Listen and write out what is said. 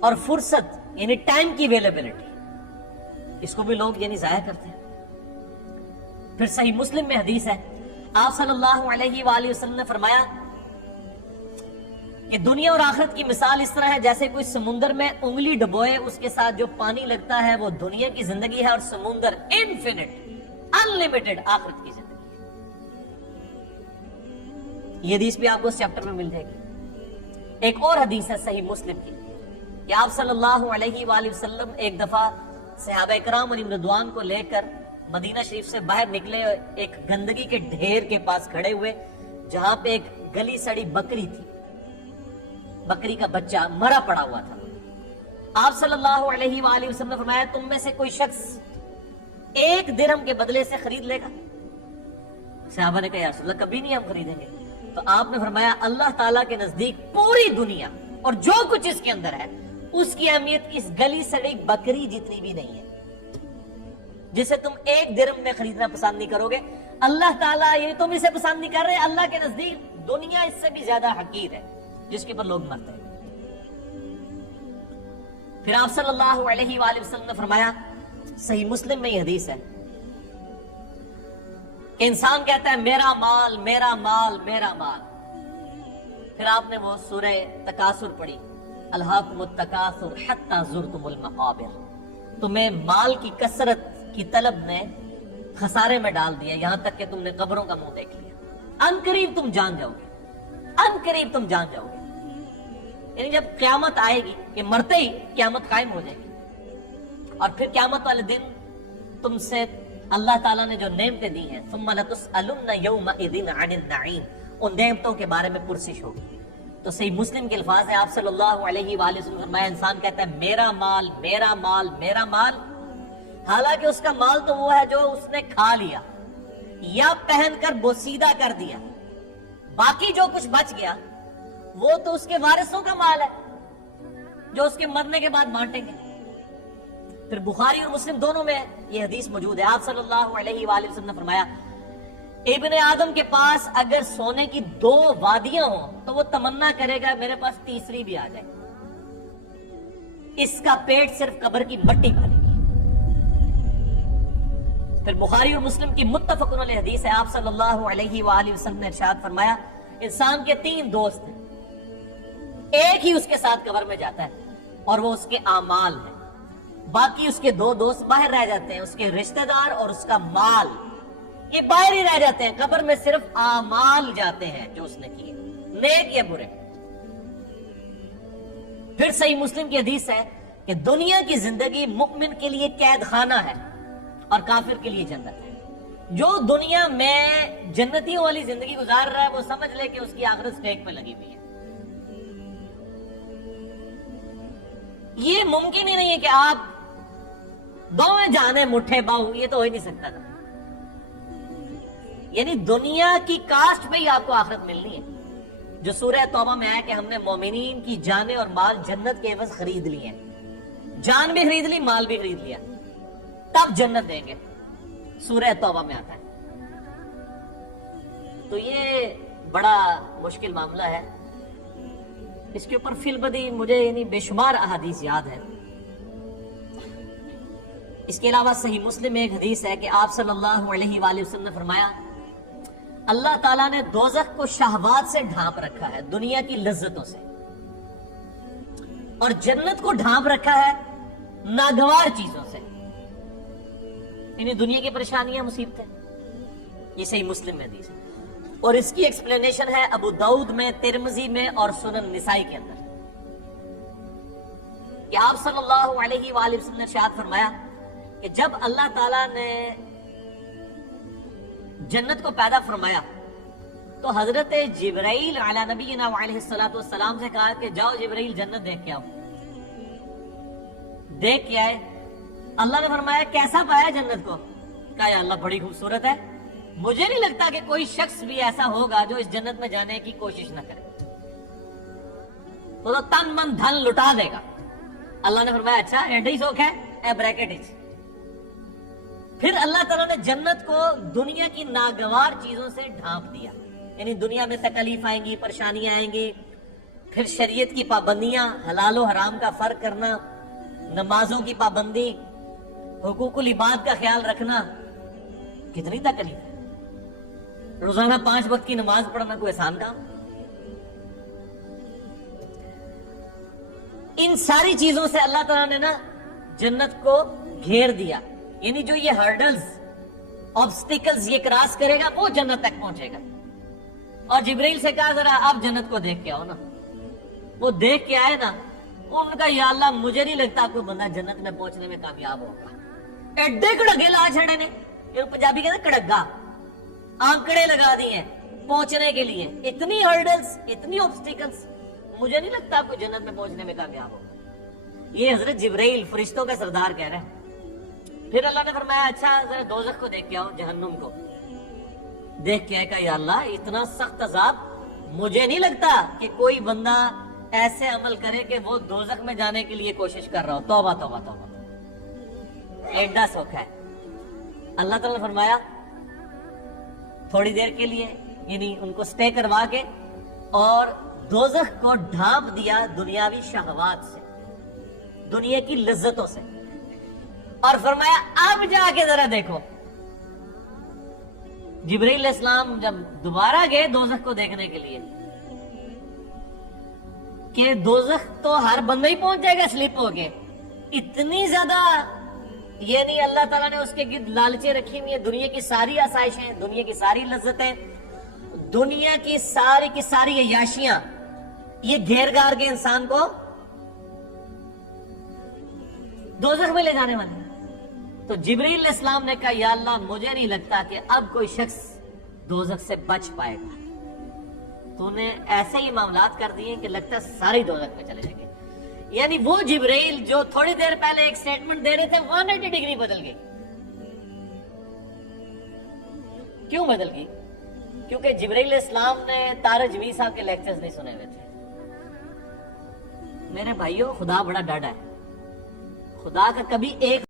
اور فرصت یعنی ٹائم کی اویلیبلٹی، اس کو بھی لوگ یعنی ضائع کرتے ہیں۔ پھر صحیح مسلم میں حدیث ہے، آپ صلی اللہ علیہ وآلہ وسلم نے فرمایا کہ دنیا اور آخرت کی مثال اس طرح ہے جیسے کوئی سمندر میں انگلی ڈبوئے، اس کے ساتھ جو پانی لگتا ہے وہ دنیا کی زندگی ہے، اور سمندر انفینٹ انلمیٹڈ آخرت کی زندگی ہے۔ یہ حدیث بھی آپ کو اس چیپٹر میں مل جائے گی۔ ایک اور حدیث ہے صحیح مسلم کی کہ آپ صلی اللہ علیہ وآلہ وسلم ایک دفعہ صحابہ کرام علیہم رضوان کو لے کر مدینہ شریف سے باہر نکلے، ایک گندگی کے ڈھیر کے پاس کھڑے ہوئے جہاں پہ ایک گلی سڑی بکری تھی، بکری کا بچہ مرا پڑا ہوا تھا۔ آپ صلی اللہ علیہ وآلہ وسلم نے فرمایا تم میں سے کوئی شخص 1 درہم کے بدلے سے خرید لے گا؟ صحابہ نے کہا یا رسول اللہ کبھی نہیں ہم خریدیں گے۔ تو آپ نے فرمایا اللہ تعالیٰ کے نزدیک پوری دنیا اور جو کچھ اس کے اندر ہے اس کی اہمیت اس گلی سڑی بکری جتنی بھی نہیں ہے جسے تم 1 درہم میں خریدنا پسند نہیں کرو گے۔ اللہ تعالیٰ یہ تم اسے پسند نہیں کر رہے، اللہ کے نزدیک دنیا اس سے بھی زیادہ حقیر ہے جس کے پر لوگ مرتے ہیں۔ پھر آپ صلی اللہ علیہ وآلہ وسلم نے فرمایا، صحیح مسلم میں یہ حدیث ہے کہ انسان کہتا ہے میرا مال میرا مال میرا مال، پھر آپ نے وہ سورہ تکاثر پڑھی، الہاکم التکاثر حتی زرتم المقابر، تمہیں مال کی کثرت کی طلب نے خسارے میں ڈال دیا یہاں تک کہ تم نے قبروں کا منہ دیکھ لیا، ان قریب تم جان جاؤ گے، ان قریب تم جان جاؤ گے۔ یعنی جب قیامت آئے گی کہ مرتے ہی قیامت قائم ہو جائے گی، اور پھر قیامت والے دن تم سے اللہ تعالیٰ نے جو نعمتیں دی ہیں ثم لتسألن یومئذ عن النعیم، ان نعمتوں کے بارے میں پرسش ہوگی۔ تو صحیح مسلم کے الفاظ ہیں، آپ صلی اللہ علیہ وآلہ وسلم نے فرمایا انسان کہتا ہے میرا مال میرا مال میرا مال، حالانکہ اس کا مال تو وہ ہے جو اس نے کھا لیا یا پہن کر بوسیدہ کر دیا، باقی جو کچھ بچ گیا وہ تو اس کے وارثوں کا مال ہے جو اس کے مرنے کے بعد بانٹیں گے۔ پھر بخاری اور مسلم دونوں میں یہ حدیث موجود ہے، آپ صلی اللہ علیہ وآلہ وسلم نے فرمایا ابن آدم کے پاس اگر سونے کی 2 وادیاں ہوں تو وہ تمنا کرے گا میرے پاس تیسری بھی آ جائے، اس کا پیٹ صرف قبر کی مٹی بھرے گی۔ پھر بخاری اور مسلم کی متفق علیہ حدیث ہے، آپ صلی اللہ علیہ وآلہ وسلم نے ارشاد فرمایا انسان کے 3 دوست ہیں، ایک ہی اس کے ساتھ قبر میں جاتا ہے اور وہ اس کے اعمال ہیں، باقی اس کے 2 دوست باہر رہ جاتے ہیں، اس کے رشتہ دار اور اس کا مال، یہ باہر ہی رہ جاتے ہیں، قبر میں صرف اعمال جاتے ہیں جو اس نے کیے، نیک یا برے۔ پھر صحیح مسلم کی حدیث ہے کہ دنیا کی زندگی مؤمن کے لیے قید خانہ ہے اور کافر کے لیے جنت ہے۔ جو دنیا میں جنتیوں والی زندگی گزار رہا ہے وہ سمجھ لے کہ اس کی آخرت سٹیک پہ لگی ہوئی ہے۔ یہ ممکن ہی نہیں ہے کہ آپ دوویں جانے مٹھے باؤ، یہ تو ہو ہی نہیں سکتا تھا۔ یعنی دنیا کی کاسٹ پہ ہی آپ کو آخرت ملنی ہے، جو سورہ توبہ میں آیا کہ ہم نے مومنین کی جانیں اور مال جنت کے عوض خرید لیے ہیں، جان بھی خرید لی مال بھی خرید لیا، تب جنت دیں گے، سورہ توبہ میں آتا ہے۔ تو یہ بڑا مشکل معاملہ ہے، اس کے اوپر فی البدی مجھے یعنی بے شمار احادیث یاد ہے۔ اس کے علاوہ صحیح مسلم میں ایک حدیث ہے کہ آپ صلی اللہ علیہ وآلہ وسلم نے فرمایا اللہ تعالیٰ نے دوزخ کو شہوات سے ڈھانپ رکھا ہے، دنیا کی لذتوں سے، اور جنت کو ڈھانپ رکھا ہے ناگوار چیزوں سے، یعنی دنیا کی پریشانیاں مصیبتیں۔ یہ صحیح مسلم میں حدیث ہے، اور اس کی ایکسپلینیشن ہے ابو داؤد میں، ترمذی میں اور سنن نسائی کے اندر، کہ آپ صلی اللہ علیہ وآلہ وسلم نے ارشاد فرمایا کہ جب اللہ تعالیٰ نے جنت کو پیدا فرمایا تو حضرت جبرائیل علی نبینا علیہ السلام سے کہا کہ جاؤ جبرائیل جنت دیکھ کے آؤ۔ دیکھ کے آئے، اللہ نے فرمایا کیسا پایا جنت کو؟ کہا یا اللہ بڑی خوبصورت ہے، مجھے نہیں لگتا کہ کوئی شخص بھی ایسا ہوگا جو اس جنت میں جانے کی کوشش نہ کرے، تو تن من دھن لٹا دے گا۔ اللہ نے فرمایا اچھا ایڈی سوکھ ہے اے بریکٹ اچ۔ پھر اللہ تعالیٰ نے جنت کو دنیا کی ناگوار چیزوں سے ڈھانپ دیا، یعنی دنیا میں تکلیف آئیں گی، پریشانیاں آئیں گی، پھر شریعت کی پابندیاں، حلال و حرام کا فرق کرنا، نمازوں کی پابندی، حقوق العباد کا خیال رکھنا، کتنی تکلیف ہے۔ روزانہ 5 وقت کی نماز پڑھنا کوئی آسان کام؟ ان ساری چیزوں سے اللہ تعالیٰ نے نا جنت کو گھیر دیا، یعنی جو یہ ہرڈلز، آبسٹیکلز یہ کراس کرے گا وہ جنت تک پہنچے گا۔ اور جبریل سے کہا ذرا آپ جنت کو دیکھ کے آؤ نا، وہ دیکھ کے آئے نا، ان کا یا اللہ مجھے نہیں لگتا کوئی بندہ جنت میں پہنچنے میں کامیاب ہوگا۔ ایڈے کڑگے لا چھڑے نے، یہ پنجابی کہتے ہیں کڑگا، آنکڑے لگا دی ہیں پہنچنے کے لیے، اتنی ہرڈلز، اتنی آبسٹیکلز، مجھے نہیں لگتا کوئی جنت میں پہنچنے میں کامیاب ہوگا۔ یہ حضرت جبرائیل فرشتوں کا سردار کہہ رہے ہیں۔ پھر اللہ نے فرمایا اچھا ذرا دوزخ کو دیکھ کے آؤ، جہنم کو دیکھ کے آئے، کہا یا اللہ اتنا سخت عذاب، مجھے نہیں لگتا کہ کوئی بندہ ایسے عمل کرے کہ وہ دوزخ میں جانے کے لیے کوشش کر رہا ہو۔ توبہ توبہ توبہ، ایڈا سوکھا ہے۔ اللہ تعالیٰ نے فرمایا تھوڑی دیر کے لیے، یعنی ان کو سٹے کروا کے، اور دوزخ کو ڈھانپ دیا دنیاوی شہوات سے، دنیا کی لذتوں سے، اور فرمایا اب جا کے ذرا دیکھو۔ جبرائیل علیہ السلام جب دوبارہ گئے دوزخ کو دیکھنے کے لیے، کہ دوزخ تو ہر بندہ ہی پہنچ جائے گا سلپ ہو کے، اتنی زیادہ یعنی اللہ تعالیٰ نے اس کے گرد لالچیں رکھی ہوئی ہیں، دنیا کی ساری آسائشیں، دنیا کی ساری لذتیں، دنیا کی ساری عیاشیاں، یہ گھیر گار کے انسان کو دوزخ میں لے جانے والے ہیں۔ تو جبرائیل علیہ السلام نے کہا یا اللہ مجھے نہیں لگتا کہ اب کوئی شخص دوزخ سے بچ پائے گا، تو نے ایسے ہی معاملات کر دیے کہ لگتا ہے سارے دوزخ میں چلے جائیں گے۔ یعنی وہ جبرائیل جو تھوڑی دیر پہلے ایک سٹیٹمنٹ دے رہے تھے 180 ڈگری بدل گئی۔ کیوں بدل گئی؟ کیونکہ جبرائیل علیہ السلام نے طارق جوی صاحب کے لیکچرز نہیں سنے ہوئے تھے۔ میرے بھائیوں خدا بڑا ڈاڈا ہے، خدا کا کبھی ایک